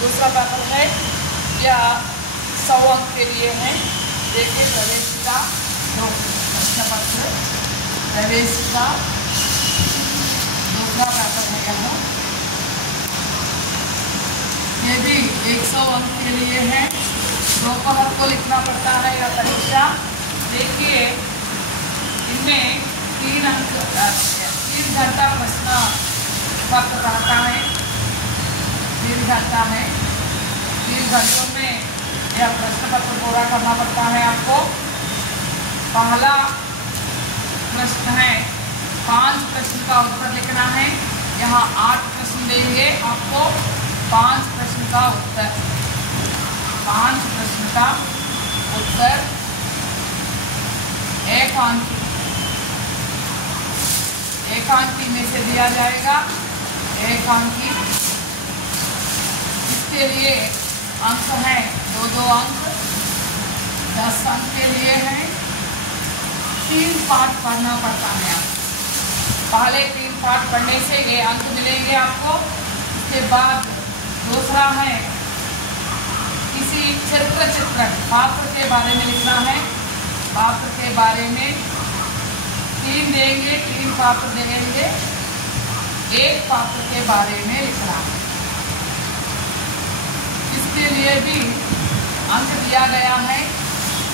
दूसरा पेपर है या 100 अंक के लिए है। देखिए प्रवेशिका 2 प्रश्न पत्र, प्रवेशिका दूसरा पेपर है यहाँ। ये भी 100 अंक के लिए है। दोपहर को लिखना पड़ता है या परीक्षा। देखिए इनमें 3 घंटा प्रश्न पत्र रहता है। 3 घंटा है। 3 घंटों में यह प्रश्न पत्र पूरा करना पड़ता है आपको। पहला प्रश्न है 5 प्रश्न का उत्तर लिखना है। यहाँ 8 प्रश्न देंगे आपको, 5 प्रश्न का उत्तर, 5 प्रश्न का उत्तर 1 अंक, 1 अंक में से दिया जाएगा। 1 अंक इसके लिए अंक हैं 2-2 अंक। 10 अंक के लिए हैं। 3 पाठ पढ़ना पड़ता है आपको। पहले 3 पाठ पढ़ने से ये अंक मिलेंगे आपको। उसके बाद दूसरा है किसी चित्रण, पात्र के बारे में लिखना है। पात्र के बारे में 3 देंगे, 3 पात्र देंगे, 1 पात्र के बारे में लिखना है। इसके लिए भी अंक दिया गया है।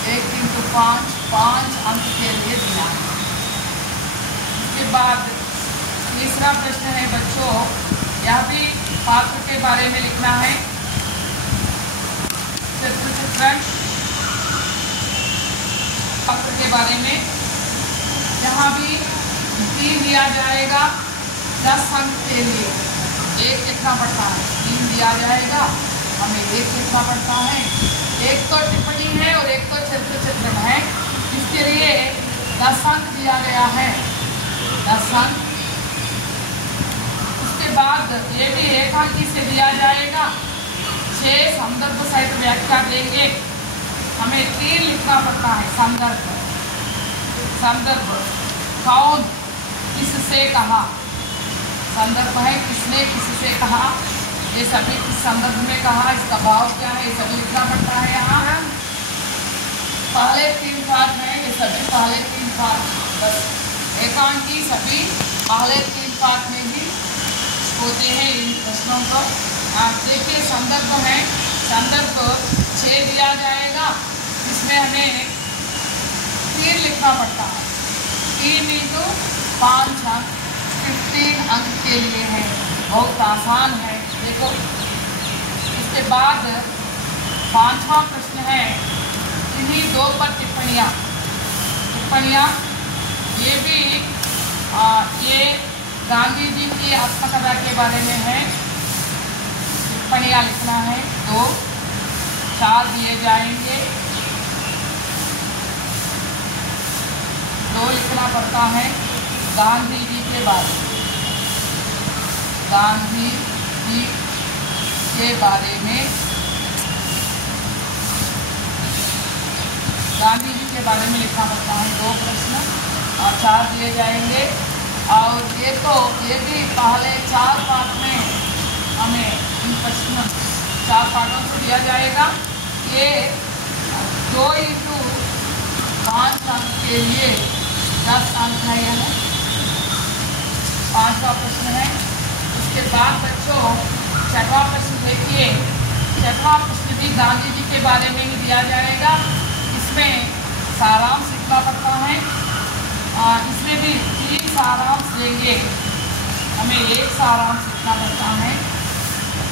1 3 तो 5 अंक के लिए दिया है। उसके बाद तीसरा प्रश्न है बच्चों, यह भी पात्र के बारे में लिखना है। चित्रण पात्र के बारे में यहाँ भी 3 दिया जाएगा। 10 अंक के लिए 1 लिखना पड़ता है। 3 दिया जाएगा, हमें 1 लिखना पड़ता है। 1 तो टिप्पणी है और 1 तो चित्रण है। इसके लिए 10 अंक दिया गया है। 10 अंक। उसके बाद ये भी 1 अंक से दिया जाएगा। 6 संदर्भ सहित व्याख्या देंगे। हमें 3 लिखना पड़ता है। संदर्भ कौन किससे कहा, संदर्भ है किसने किससे कहा, ये सभी किस संदर्भ में कहा, इसका भाव क्या है, ये सभी लिखना पड़ता है। यहाँ पहले 3 पाठ हैं, ये सभी पहले 3 पाठ, बस एकांकी सभी पहले 3 पाठ में भी होते हैं इन प्रश्नों को। आप देखिए संदर्भ है, संदर्भ 6 दिया जाएगा। इसमें हमें 3 लिखना पड़ता है। 3 × 5 अंक, 15 अंक के लिए है। बहुत आसान है, देखो। इसके बाद 5वां प्रश्न है इन्हीं 2 पर टिप्पणियाँ। ये भी ये गांधी जी की आत्मकथा के बारे में है। टिप्पणियाँ लिखना है 2, 4 दिए जाएंगे। 2 लिखना पड़ता है गांधी जी के बारे में। गांधी जी के बारे में, गांधी जी के बारे में लिखना पड़ता है। 2 प्रश्न और 4 दिए जाएंगे। और ये भी पहले 4 पाठ में हमें इन प्रश्न 4 पाठों से दिया जाएगा। ये 2 × 5 अंक के लिए 10 अंक है। यह 5वां प्रश्न है। उसके बाद बच्चों 6वां प्रश्न देखिए। 6वां प्रश्न भी गांधी जी के बारे में ही दिया जाएगा। इसमें सारांश लिखना पड़ता है। इसमें भी 3 सारांश देंगे। हमें 1 सारांश लिखना पड़ता है।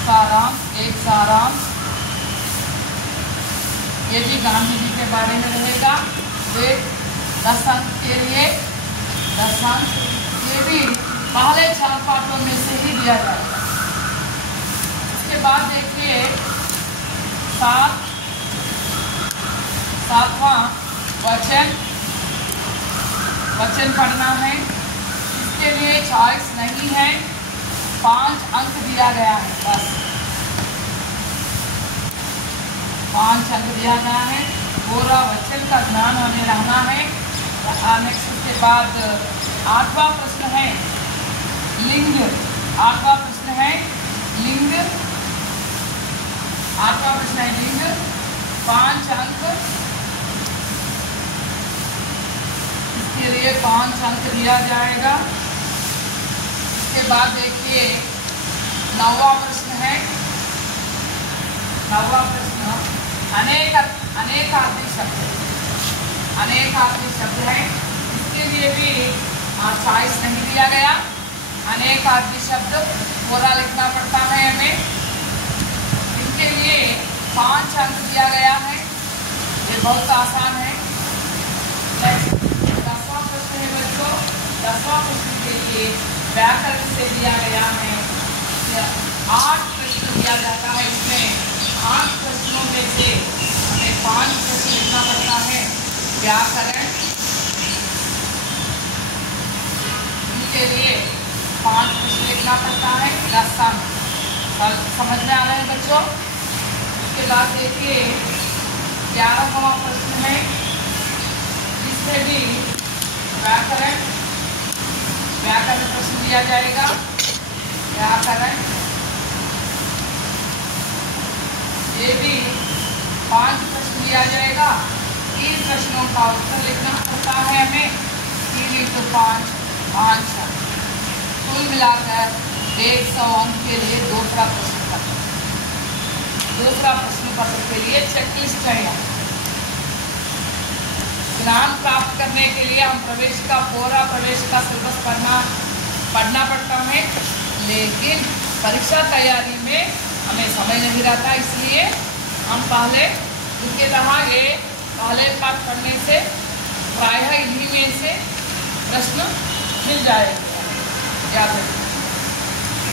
सारांश, 1 सारांश। ये भी गांधी जी के बारे में रहेगा। 10 अंक के लिए 10 अंक। ये भी पहले 4 पाठों में से ही दिया जाएगा। उसके बाद देखिए 7वां वचन पढ़ना है। इसके लिए चॉइस नहीं है, 5 अंक दिया गया है। बस 5 अंक दिया गया है। पूरा वचन का ध्यान हमें रहना है। नेक्स्ट उसके बाद 8वां प्रश्न है लिंग। 8वां प्रश्न है लिंग। 8वां प्रश्न है लिंग, 5 अंक, इसके लिए 5 अंक दिया जाएगा। इसके बाद देखिए 9वां प्रश्न है, 9वां प्रश्न अनेकार्थी शब्द, अनेकार्थी शब्द है। इसके लिए भी चॉइस नहीं दिया गया। अनेकार्थी शब्द पूरा लिखना पड़ता है हमें। इनके लिए 5 अंक दिया गया है, ये बहुत आसान है। 10वां प्रश्न है बच्चों, 10वां प्रश्न के लिए व्याकरण से दिया गया है। 8 प्रश्न दिया जाता है, इसमें 8 प्रश्नों में से हमें 5 प्रश्न लिखना पड़ता है। व्याकरण के लिए 5 प्रश्न लिखना पड़ता है। लसन समझ में आ रहे हैं बच्चों। उसके बाद देखिए 11वां प्रश्न है, इसमें भी व्याकरण प्रश्न दिया जाएगा। व्याकरण ये भी 5 प्रश्न दिया जाएगा। 3 प्रश्नों का उत्तर लिखना पड़ता है हमें। 3 into 5 5 अंक, कुल मिलाकर 150 अंक के लिए दूसरा प्रश्न पत्र, दूसरा प्रश्न पत्र के लिए चेकलिस्ट है। ज्ञान प्राप्त करने के लिए हम प्रवेश का सिलेबस पढ़ना पड़ता है, लेकिन परीक्षा तैयारी में हमें समय नहीं रहता, इसलिए हम पहले इनके रहांगे। पहले पाठ पढ़ने से प्रायः इन्हीं में से प्रश्न मिल जाएगा, याद रखिए।